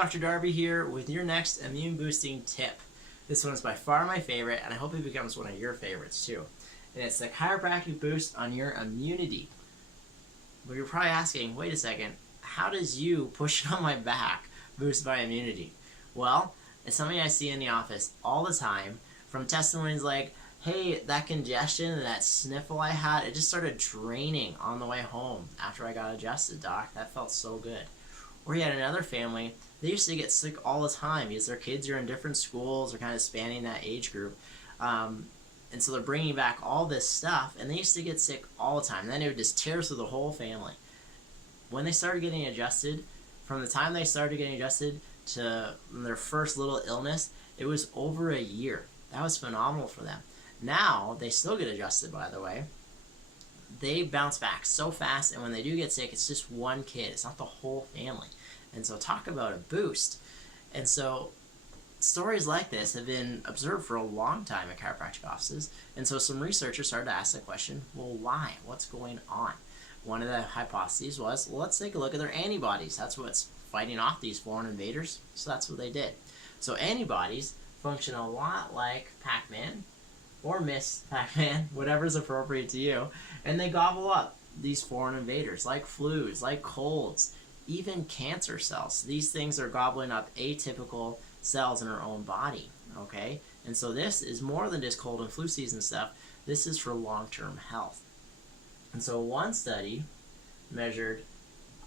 Dr. Darby here with your next immune boosting tip. This one is by far my favorite, and I hope it becomes one of your favorites too. And it's the chiropractic boost on your immunity. But you're probably asking, wait a second, how does you pushing on my back boost my immunity? Well, it's something I see in the office all the time from testimonies like, hey, that congestion and that sniffle I had, it just started draining on the way home after I got adjusted, doc. That felt so good. Or you had another family, they used to get sick all the time because their kids are in different schools or kind of spanning that age group. And so they're bringing back all this stuff, and they used to get sick all the time. And then it would just tear through the whole family. When they started getting adjusted, from the time they started getting adjusted to their first little illness, it was over a year. That was phenomenal for them. Now, they still get adjusted, by the way. They bounce back so fast, and when they do get sick, it's just one kid. It's not the whole family. And so talk about a boost. And so stories like this have been observed for a long time in chiropractic offices. And so some researchers started to ask the question, well, why? What's going on? One of the hypotheses was, well, let's take a look at their antibodies. That's what's fighting off these foreign invaders. So that's what they did. So antibodies function a lot like Pac-Man, or Miss Pac-Man, whatever's appropriate to you, and they gobble up these foreign invaders, like flus, like colds, even cancer cells. These things are gobbling up atypical cells in our own body, okay? And so this is more than just cold and flu season stuff. This is for long-term health. And so one study measured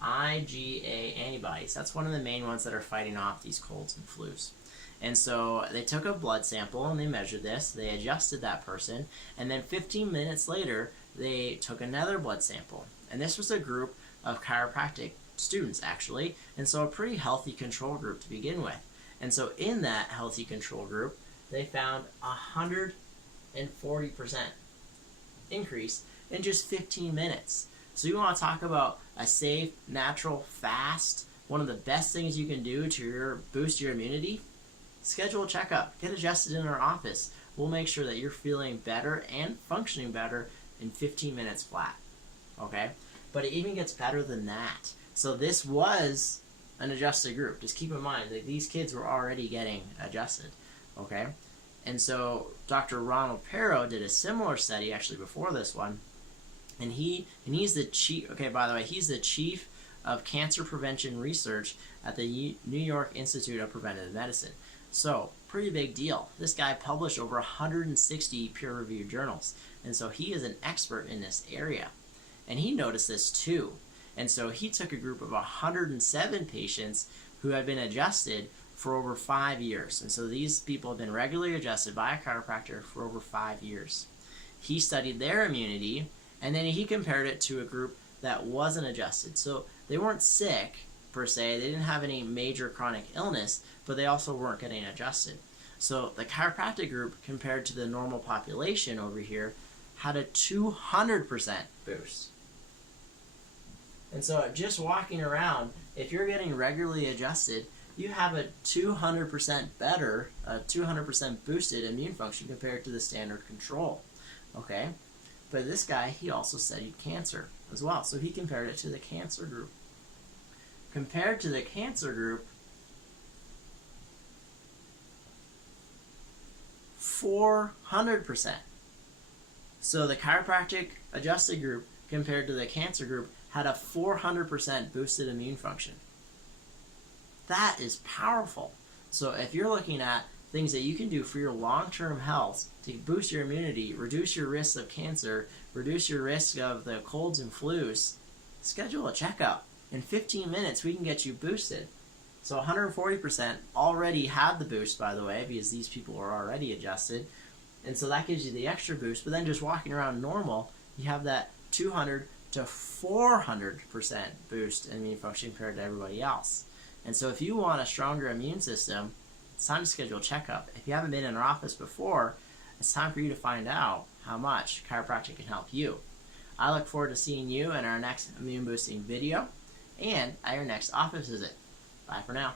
IgA antibodies. That's one of the main ones that are fighting off these colds and flus. And so they took a blood sample and they measured this, they adjusted that person, and then 15 minutes later, they took another blood sample. And this was a group of chiropractic students, actually, and so a pretty healthy control group to begin with. And so in that healthy control group, they found 140% increase in just 15 minutes. So you want to talk about a safe, natural, fast, one of the best things you can do to boost your immunity? Schedule a checkup. Get adjusted in our office. We'll make sure that you're feeling better and functioning better in 15 minutes flat. Okay? But it even gets better than that. So this was an adjusted group. Just keep in mind that these kids were already getting adjusted. Okay? And so Dr. Ronald Perro did a similar study actually before this one. And he's the chief, okay, by the way, he's the chief of cancer prevention research at the New York Institute of Preventive Medicine. So, pretty big deal. This guy published over 160 peer-reviewed journals. And so he is an expert in this area. And he noticed this too. And so he took a group of 107 patients who had been adjusted for over 5 years. And so these people have been regularly adjusted by a chiropractor for over 5 years. He studied their immunity, and then he compared it to a group that wasn't adjusted. So they weren't sick, per se. They didn't have any major chronic illness, but they also weren't getting adjusted. So the chiropractic group, compared to the normal population over here, had a 200% boost. And so just walking around, if you're getting regularly adjusted, you have a 200% better, 200% boosted immune function compared to the standard control. Okay? But this guy, he also studied cancer as well. So he compared it to the cancer group. Compared to the cancer group, 400%. So the chiropractic adjusted group compared to the cancer group had a 400% boosted immune function. That is powerful. So if you're looking at things that you can do for your long-term health to boost your immunity, reduce your risk of cancer, reduce your risk of the colds and flus, schedule a checkup. In 15 minutes, we can get you boosted. So 140% already had the boost, by the way, because these people are already adjusted. And so that gives you the extra boost. But then just walking around normal, you have that 200 to 400% boost in immune function compared to everybody else. And so if you want a stronger immune system, it's time to schedule a checkup. If you haven't been in our office before, it's time for you to find out how much chiropractic can help you. I look forward to seeing you in our next immune boosting video and at your next office visit. Bye for now.